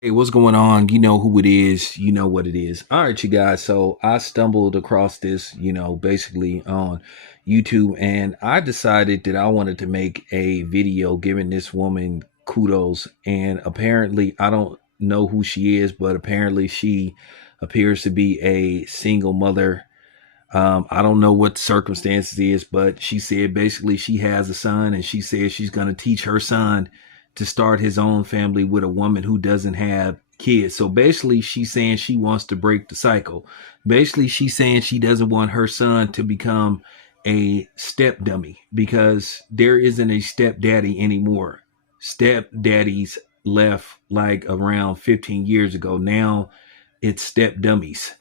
Hey, what's going on? You know who it is. You know what it is. All right, you guys. So I stumbled across this, basically on YouTube, and I decided that I wanted to make a video giving this woman kudos. And apparently, I don't know who she is, but apparently, she appears to be a single mother. I don't know what the circumstances is, but she said basically she has a son, and she said she's going to teach her son to start his own family with a woman who doesn't have kids. So basically, she's saying she wants to break the cycle. Basically, she's saying she doesn't want her son to become a step dummy because there isn't a stepdaddy anymore. Stepdaddies left like around 15 years ago. Now it's step dummies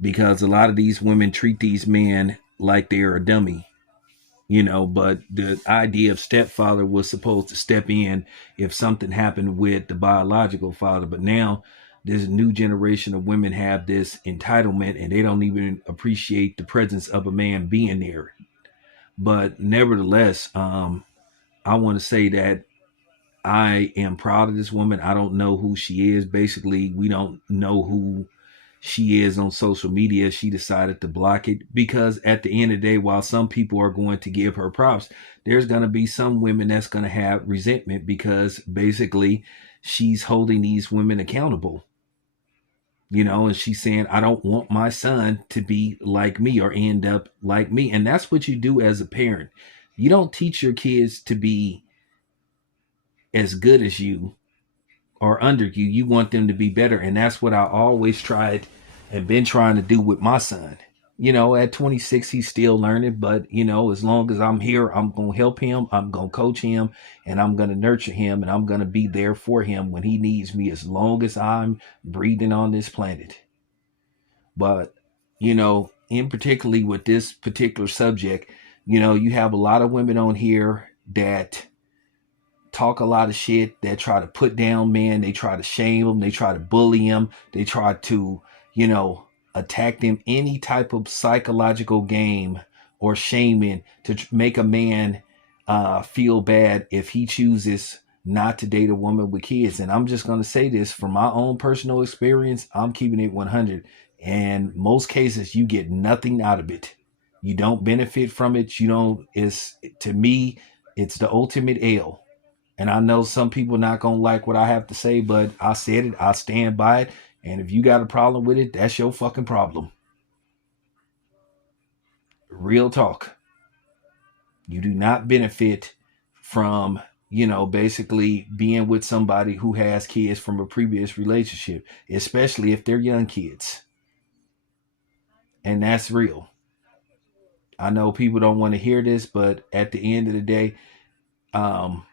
because a lot of these women treat these men like they're a dummy, but the idea of stepfather was supposed to step in if something happened with the biological father. But now this new generation of women have this entitlement and they don't even appreciate the presence of a man being there. But nevertheless, I want to say that I am proud of this woman. I don't know who she is. Basically, we don't know who she is on social media. She decided to block it because at the end of the day, while some people are going to give her props, there's going to be some women that's going to have resentment because basically she's holding these women accountable, and she's saying, I don't want my son to be like me or end up like me. And that's what you do as a parent. You don't teach your kids to be as good as you or under you. You want them to be better. And that's what I always tried and been trying to do with my son. At 26, he's still learning, but as long as I'm here, I'm going to help him. I'm going to coach him and I'm going to nurture him and I'm going to be there for him when he needs me as long as I'm breathing on this planet. But, in particularly with this particular subject, you have a lot of women on here that talk a lot of shit, that try to put down men, they try to shame them, they try to bully them, they try to, you know, attack them, any type of psychological game or shaming to make a man feel bad if he chooses not to date a woman with kids. And I'm just going to say this from my own personal experience, I'm keeping it 100. And most cases, you get nothing out of it. You don't benefit from it. You don't, it's to me, it's the ultimate L. And I know some people not gonna like what I have to say, but I said it, I stand by it. And if you got a problem with it, that's your fucking problem. Real talk. You do not benefit from, basically being with somebody who has kids from a previous relationship, especially if they're young kids. And that's real. I know people don't want to hear this, but at the end of the day, um,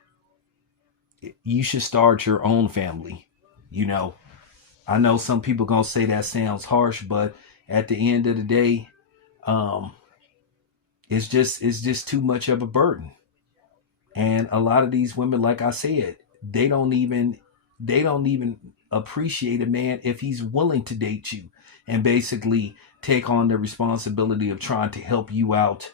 you should start your own family. You know, I know some people gonna say that sounds harsh, but at the end of the day, um, it's just too much of a burden. And a lot of these women, like I said, they don't even appreciate a man if he's willing to date you and basically take on the responsibility of trying to help you out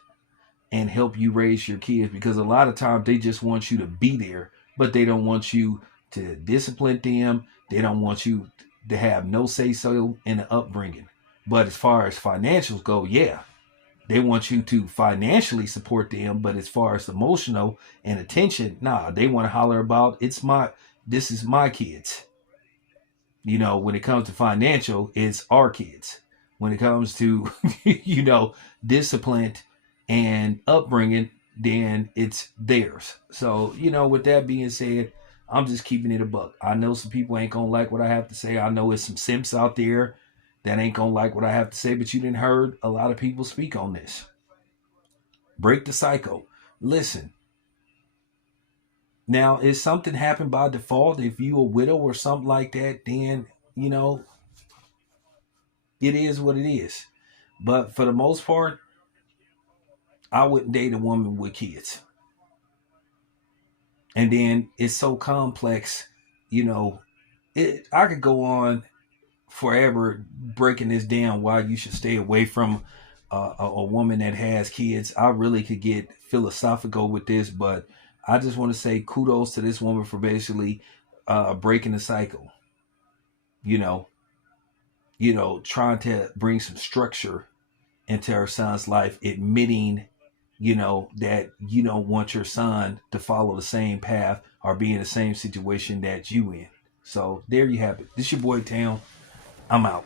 and help you raise your kids, because a lot of times they just want you to be there, but they don't want you to discipline them. They don't want you to have no say so in the upbringing. But as far as financials go, yeah, they want you to financially support them. But as far as emotional and attention, nah, they want to holler about this is my kids. When it comes to financial, it's our kids. When it comes to, discipline and upbringing, then it's theirs. So, with that being said, I'm just keeping it a buck. I know some people ain't gonna like what I have to say. I know there's some simps out there that ain't gonna like what I have to say, but you didn't heard a lot of people speak on this. Break the cycle. Listen, now if something happened by default, if you a widow or something like that, then you know it is what it is. But for the most part, I wouldn't date a woman with kids. And then it's so complex, you know. I could go on forever breaking this down why you should stay away from a woman that has kids. I really could get philosophical with this, but I just want to say kudos to this woman for basically breaking the cycle. you know, trying to bring some structure into her son's life, admitting, that you don't want your son to follow the same path or be in the same situation that you in. So there you have it. This your boy Town. I'm out.